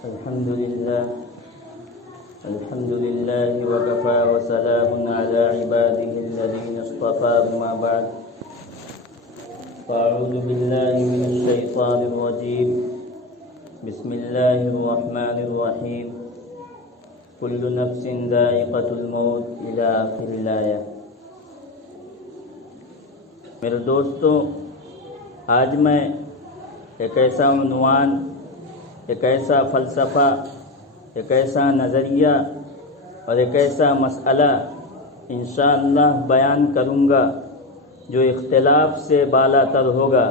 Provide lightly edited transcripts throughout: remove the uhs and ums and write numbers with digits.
الحمد لله وكفى وسلام على عباده الذين اصطفى أما بعد فأعوذ بالله من الشيطان الرجيم بسم الله الرحمن الرحيم كل نفس ذائقة الموت إلى آخر الآية۔ میرے دوستو، آج میں ایک ایسا عنوان، ایک ایسا فلسفہ، ایک ایسا نظریہ اور ایک ایسا مسئلہ انشاءاللہ بیان کروں گا جو اختلاف سے بالا تر ہوگا۔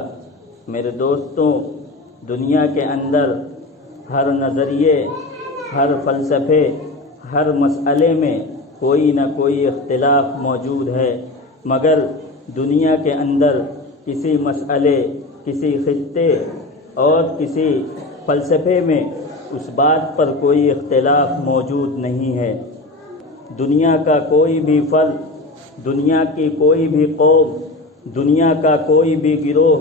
میرے دوستوں، دنیا کے اندر ہر نظریے، ہر فلسفے، ہر مسئلے میں کوئی نہ کوئی اختلاف موجود ہے، مگر دنیا کے اندر کسی مسئلے، کسی خطے اور کسی فلسفے میں اس بات پر کوئی اختلاف موجود نہیں ہے۔ دنیا کا کوئی بھی فرد، دنیا کی کوئی بھی قوم، دنیا کا کوئی بھی گروہ،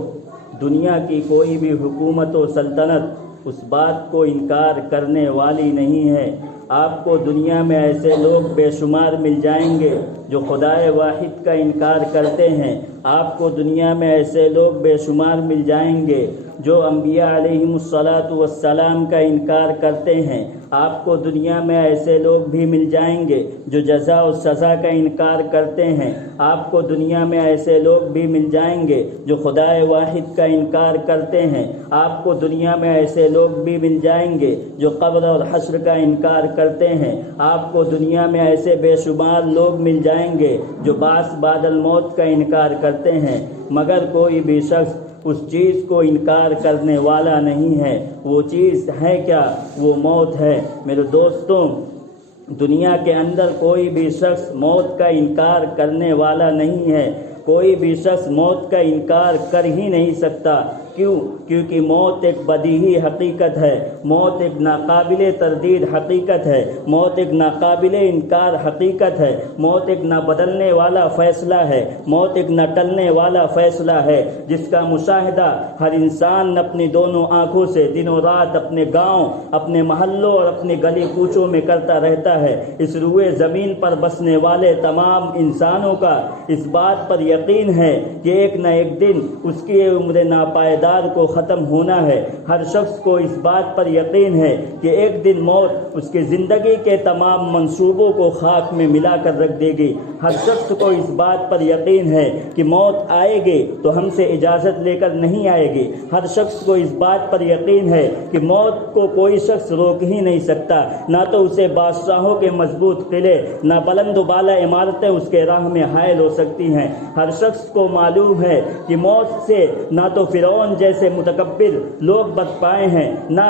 دنیا کی کوئی بھی حکومت و سلطنت اس بات کو انکار کرنے والی نہیں ہے۔ آپ کو دنیا میں ایسے لوگ بے شمار مل جائیں گے جو خدائے واحد کا انکار کرتے ہیں۔ آپ کو دنیا میں ایسے لوگ بے شمار مل جائیں گے جو انبیاء علیہم السلام کا انکار کرتے ہیں۔ آپ کو دنیا میں ایسے لوگ بھی مل جائیں گے جو جزا و سزا کا انکار کرتے ہیں۔ آپ کو دنیا میں ایسے لوگ بھی مل جائیں گے جو خدائے واحد کا انکار کرتے ہیں۔ آپ کو دنیا میں ایسے لوگ بھی مل جائیں گے جو قبر اور حشر کا انکار کرتے ہیں۔ آپ کو دنیا میں ایسے بے شمار لوگ مل جائیں گے جو بعث بعد الموت کا انکار کرتے ہیں، مگر کوئی بھی شخص اس چیز کو انکار کرنے والا نہیں ہے۔ وہ چیز ہے کیا؟ وہ موت ہے۔ میرے دوستوں، دنیا کے اندر کوئی بھی شخص موت کا انکار کرنے والا نہیں ہے۔ کوئی بھی شخص موت کا انکار کر ہی نہیں سکتا۔ کیوں؟ کیونکہ موت ایک بدیہی حقیقت ہے، موت ایک ناقابل تردید حقیقت ہے، موت ایک ناقابل انکار حقیقت ہے، موت ایک نہ بدلنے والا فیصلہ ہے، موت ایک نہ ٹلنے والا فیصلہ ہے، جس کا مشاہدہ ہر انسان اپنی دونوں آنکھوں سے دن و رات اپنے گاؤں، اپنے محلوں اور اپنے گلی کوچوں میں کرتا رہتا ہے۔ اس روئے زمین پر بسنے والے تمام انسانوں کا اس بات پر یقین ہے کہ ایک نہ ایک دن اس کی عمر ناپائیدار کو ختم ہونا ہے۔ ہر شخص کو اس بات پر یقین ہے کہ ایک دن موت اس کی زندگی کے تمام منصوبوں کو خاک میں ملا کر رکھ دے گی۔ ہر شخص کو اس بات پر یقین ہے کہ موت آئے گی تو ہم سے اجازت لے کر نہیں آئے گی۔ ہر شخص کو اس بات پر یقین ہے کہ موت کو کوئی شخص روک ہی نہیں سکتا، نہ تو اسے بادشاہوں کے مضبوط قلعے، نہ بلند و بالا عمارتیں اس کے راہ میں حائل ہو سکتی ہیں۔ ہر شخص کو معلوم ہے کہ موت سے نہ تو فرعون جیسے متکبر لوگ بچ پائے ہیں، نہ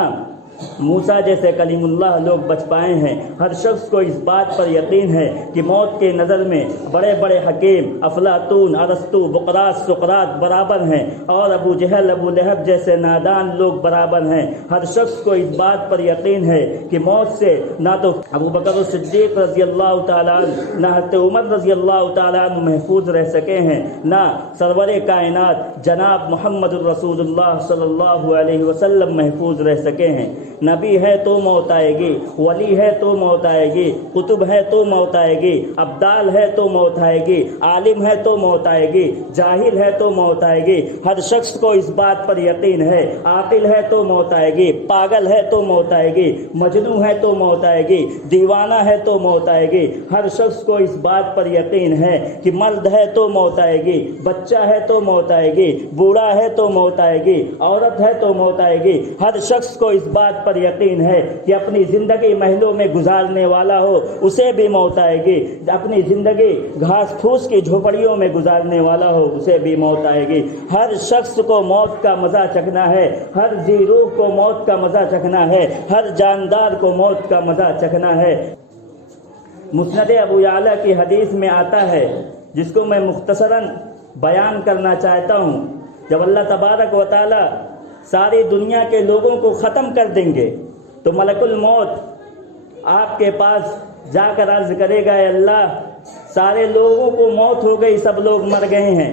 موسیٰ جیسے کلیم اللہ لوگ بچ پائے ہیں۔ ہر شخص کو اس بات پر یقین ہے کہ موت کے نظر میں بڑے بڑے حکیم افلاطون، ارسطو، بقراط، سقراط برابر ہیں اور ابو جہل، ابو لہب جیسے نادان لوگ برابر ہیں۔ ہر شخص کو اس بات پر یقین ہے کہ موت سے نہ تو ابو بکر صدیق رضی اللہ تعالیٰ عنہ، نہ حضرت عمر رضی اللہ تعالیٰ عنہ محفوظ رہ سکے ہیں، نہ سرور کائنات جناب محمد الرسول اللہ صلی اللہ علیہ وسلم محفوظ رہ سکے ہیں۔ نبی ہے تو موت آئے گی، ولی ہے تو موت آئے گی، قطب ہے تو موت آئے گی، ابدال ہے تو موت آئے گی، عالم ہے تو موت آئے گی، جاہل ہے تو موت آئے گی۔ ہر شخص کو اس بات پر یقین ہے، عاقل ہے تو موت آئے گی، پاگل ہے تو موت آئے گی، مجنون ہے تو موت آئے گی، دیوانہ ہے تو موت آئے گی۔ ہر شخص کو اس بات پر یقین ہے کہ مرد ہے تو موت آئے گی، بچہ ہے تو موت آئے گی، بوڑھا ہے تو موت آئے گی، عورت ہے تو موت آئے گی۔ ہر شخص کو اس بات پر یقین ہے کہ اپنی زندگی محلوں میں گزارنے والا ہو اسے بھی موت آئے گی، اپنی زندگی گھاس پھوس کی جھوپڑیوں میں گزارنے والا ہو اسے بھی موت آئے گی۔ ہر شخص کو موت کا مزہ چکھنا ہے، ہر ذی روح کو موت کا مزہ چکھنا ہے، ہر جاندار کو موت کا مزہ چکھنا ہے۔ مسند ابو یعلا کی حدیث میں آتا ہے، جس کو میں مختصراً بیان کرنا چاہتا ہوں، جب اللہ تبارک و تعالی ساری دنیا کے لوگوں کو ختم کر دیں گے تو ملک الموت آپ کے پاس جا کر عرض کرے گا، اے اللہ سارے لوگوں کو موت ہو گئی، سب لوگ مر گئے ہیں۔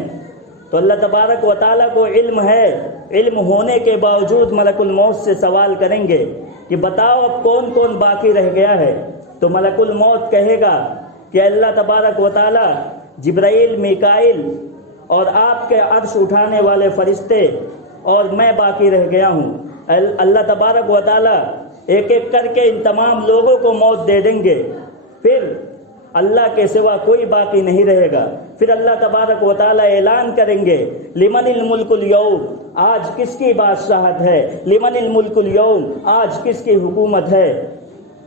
تو اللہ تبارک و تعالیٰ کو علم ہے، علم ہونے کے باوجود ملک الموت سے سوال کریں گے کہ بتاؤ اب کون کون باقی رہ گیا ہے، تو ملک الموت کہے گا کہ اللہ تبارک و تعالی، جبرائیل، میکائیل اور آپ کے عرش اٹھانے والے فرشتے اور میں باقی رہ گیا ہوں۔ اللہ تبارک و تعالی ایک ایک کر کے ان تمام لوگوں کو موت دے دیں گے، پھر اللہ کے سوا کوئی باقی نہیں رہے گا۔ پھر اللہ تبارک و تعالی اعلان کریں گے، لمن الملک اليوم، آج کس کی بادشاہت ہے، لمن الملک اليوم، آج کس کی حکومت ہے۔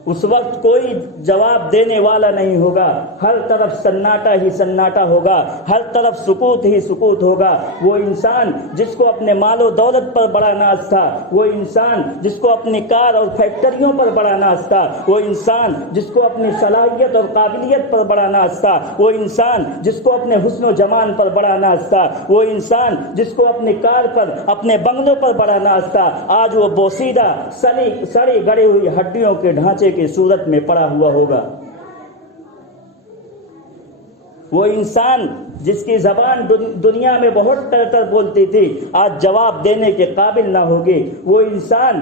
اس وقت کوئی جواب دینے والا نہیں ہوگا، ہر طرف سناٹا ہی سناٹا ہوگا، ہر طرف سکوت ہی سکوت ہوگا۔ وہ انسان جس کو اپنے مال و دولت پر بڑا ناز تھا، وہ انسان جس کو اپنی کار اور فیکٹریوں پر بڑا ناز تھا، وہ انسان جس کو اپنی صلاحیت اور قابلیت پر بڑا ناز تھا، وہ انسان جس کو اپنے حسن و جمال پر بڑا ناز تھا، وہ انسان جس کو اپنی کار پر، اپنے بنگلوں پر بڑا ناز تھا، آج وہ بوسیدہ سڑی گڑی ہوئی ہڈیوں کے ڈھانچے کی صورت میں پڑا ہوا ہوگا۔ وہ انسان جس کی زبان دنیا میں بہت تر بولتی تھی، آج جواب دینے کے قابل نہ ہوگی۔ وہ انسان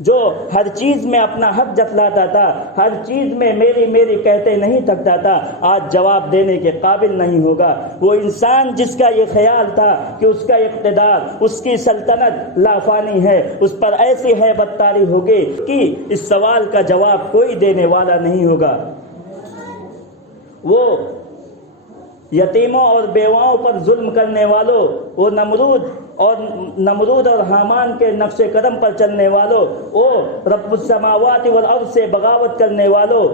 جو ہر چیز میں اپنا حق جتلاتا تھا، ہر چیز میں میری کہتے نہیں تھکتا تھا، آج جواب دینے کے قابل نہیں ہوگا۔ وہ انسان جس کا یہ خیال تھا کہ اس کا اقتدار، اس کی سلطنت لافانی ہے، اس پر ایسی ہیبت طاری ہوگی کہ اس سوال کا جواب کوئی دینے والا نہیں ہوگا۔ وہ یتیموں اور بیواؤں پر ظلم کرنے والوں، وہ نمرود اور حامان کے نقش قدم پر چلنے والوں، وہ رب السماوات والارض سے بغاوت کرنے والوں،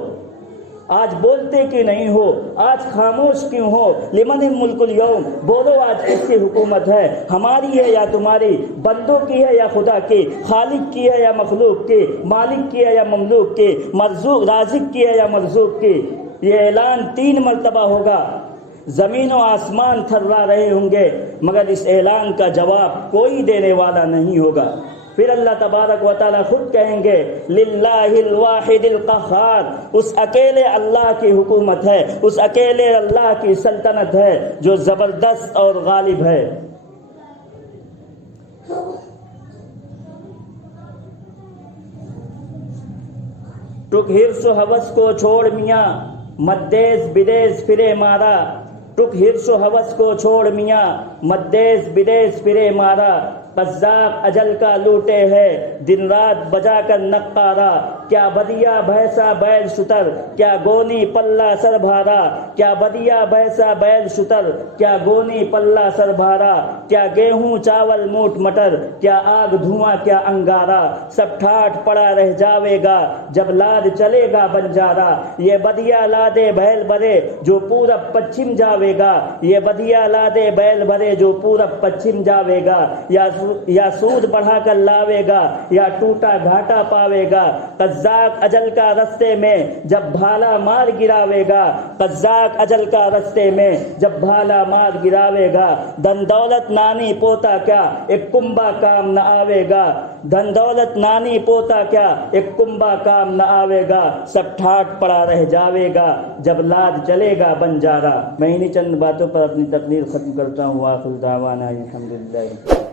آج بولتے کیوں نہیں ہو، آج خاموش کیوں ہو؟ لمن الملک اليوم، بولو آج کس کی حکومت ہے، ہماری ہے یا تمہاری، بندوں کی ہے یا خدا کی، خالق کی ہے یا مخلوق کی، مالک کی ہے یا مملوک کی، مرزوق رازق کی ہے یا مرزوق کی۔ یہ اعلان 3 مرتبہ ہوگا، زمین و آسمان تھرا رہے ہوں گے، مگر اس اعلان کا جواب کوئی دینے والا نہیں ہوگا۔ پھر اللہ تبارک و تعالی خود کہیں گے، للہ الواحد القہار، اس اکیلے اللہ کی حکومت ہے، اس اکیلے اللہ کی سلطنت ہے جو زبردست اور غالب ہے۔ ٹک ہرس و ہوس کو چھوڑ میاں، مدیس بدیس پھرے مارا، ٹک ہرس و ہوس کو چھوڑ میاں، مدیس بدیس پھرے مارا، قزاق اجل کا لوٹے ہے، دن رات بجا کر نقارا، کیا بدیا بھیسا بیل شتر، کیا گونی پلہ سر بھارا، کیا بدیا بھیسا بیل شتر، کیا گونی پلہ سر بھارا، کیا گیہوں چاول موٹ مٹر، کیا آگ دھواں کیا انگارا، سب ٹھاٹ پڑا رہ جاوے گا جب لاد چلے گا بنجارا، یہ بدیا لادے بیل برے جو پورب پچھم جاوے گا، یہ بدیا لادے بیل برے جو پورب پچھم جاوے گا، یا سود بڑھا کر لاوے گا یا ٹوٹا گھاٹا پاوے گا، قزاق اجل کا رستے میں جب بھالا مار گراوے گا، قزاق اجل کا رستے میں جب بھالا مار گراوے گا، دھن دولت نانی پوتا کیا ایک کنبا کام نہ آوے گا، دھن دولت نانی پوتا کیا ایک کنبا کام نہ آوے گا، سب ٹھاٹ پڑا رہ جاوے گا جب لاد چلے گا بنجارا۔ میں انہی چند باتوں پر اپنی تقریر ختم کرتا ہوں۔ آخر دعوانا الحمدللہ۔